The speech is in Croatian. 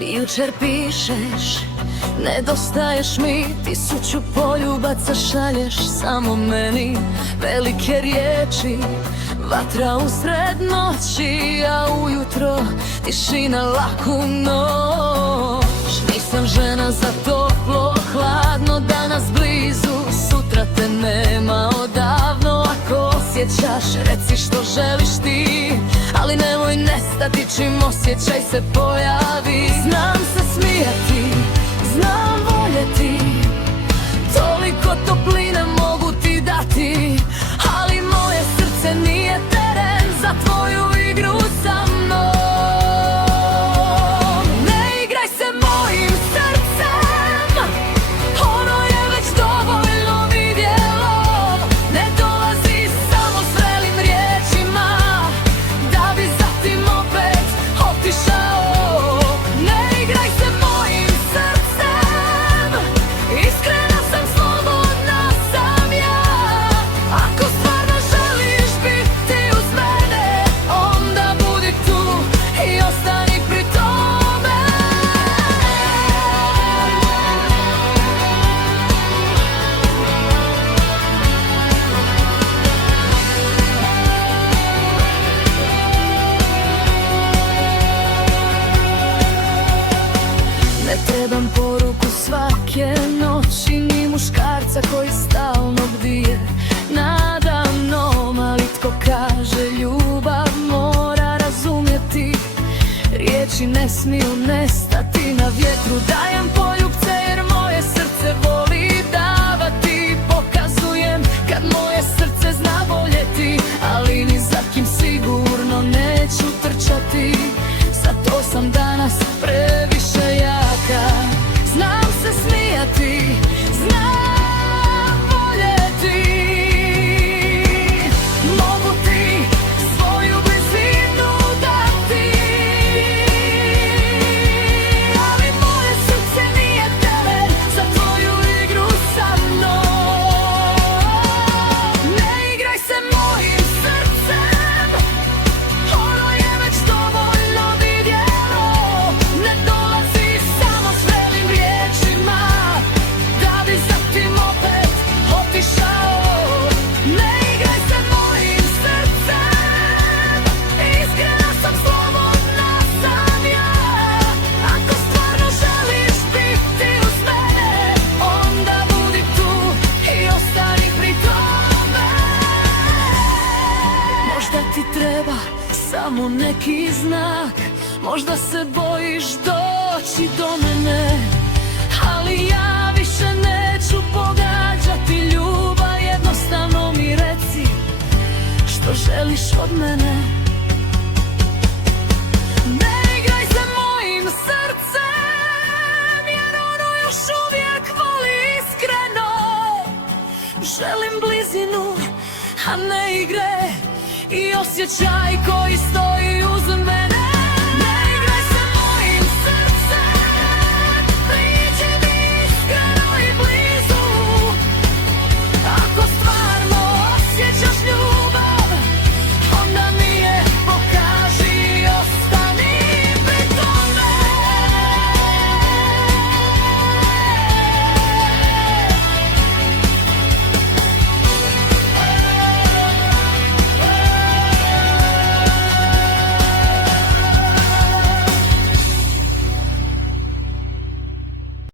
Jučer pišeš, nedostaješ mi, 1000 poljubaca šalješ samo meni. Velike riječi, vatra usred noći, a ujutro tišina, laku noć. Nisam žena za toplo, hladno, danas blizu, sutra te nema odavno. Ako osjećaš, reci što želiš ti, ali nemoj nestati čim osjećaj se pojavi. Znam se smijati, znam voljeti, toliko topline mogu ti dati, ali moje srce nije teren za tvoju igru sa mnom. Ne igraj se mojim srcem, ono je već dovoljno vidjelo. Ne dolazi samo s vrelim riječima, da bi zatim opet otišao. Ne igraj se mojim srcem, iskrena sam, slobodna sam ja. Ako stvarno želiš biti uz mene, onda budi tu i ostani pri tome. Ne trebam poruku svake noći, ni muškarca koji stalno bdije nada mnom. Ali tko kaže ljubav mora razumjeti, riječi ne smiju nestati na vjetru. Dajem poljubce jer moje srce voli davati, pokazujem kad moje srce zna voljeti, ali ni za kim sigurno neću trčati. Zato sam danas previše jaka. Znam se smijati, znam voljeti, mogu ti svoju blizinu dati, ali moje srce nije teren za tvoju igru sa mnom. Ne igraj se mojim srcem, ono je već dovoljno vidjelo. Ne dolazi samo s vrelim riječima, da bi zatim opet otišao. Ne igraj se mojim srcem, iskrena sam, slobodna sam ja. Ako stvarno želiš biti uz mene, onda budi tu i ostani pri tome. Možda ti treba samo neki znak, možda se bojiš doći do mene, ali ja više neću pogađati ljubav. Jednostavno mi reci što želiš od mene. Ne igraj se mojim srcem, jer ono još uvijek voli iskreno. Želim blizinu, a ne igre, i osjećaj koji stoji uz mene.